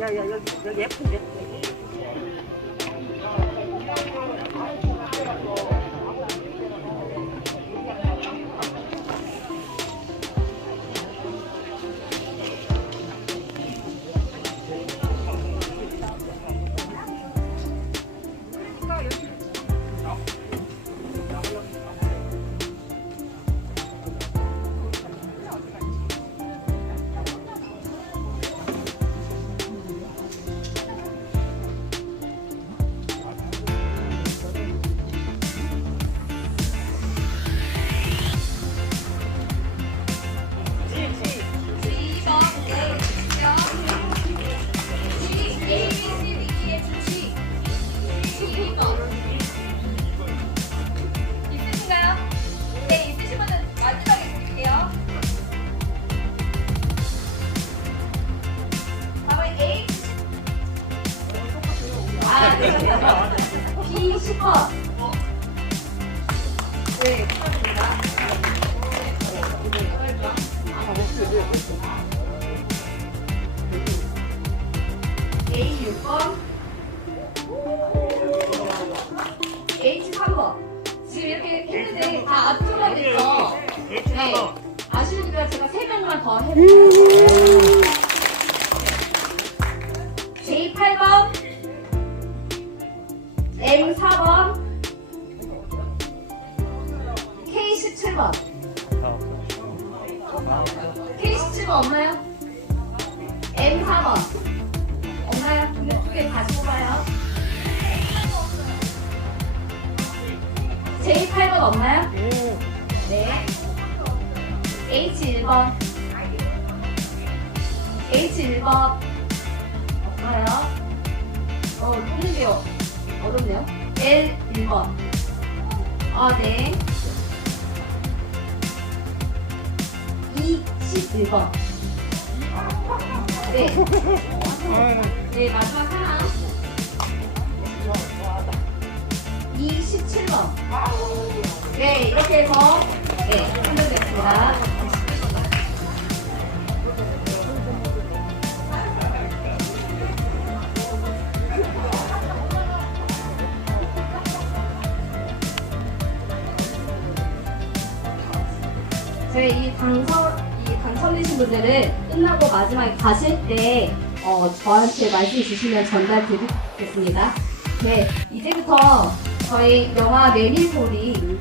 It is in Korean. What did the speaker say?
야야 여기 여기 예쁜데. B 10번. 네, 축하드립니다. A 6번. H 3번. 지금 이렇게 했는데 다 됐죠? 네. 아쉬우니까 제가 세 명만 더 해볼게요. J 8번. M 4번. K 17번. K 17번 없나요? M 4번. 없나요? 근데 두개 다시 뽑아요. J 8번 없나요? 네. H 1번. H 1번. 없어요. 어렵네요. L 1번. 아, 네. E 11번. 네. 네, 마지막 하나. 27번. 네, 이렇게 해서 네, 선정됐습니다. 저희 이 당선, 이 당첨되신 분들은 끝나고 마지막에 가실 때, 어, 저한테 말씀 주시면 전달 드리겠습니다. 네, 이제부터 저희 영화 메밀소리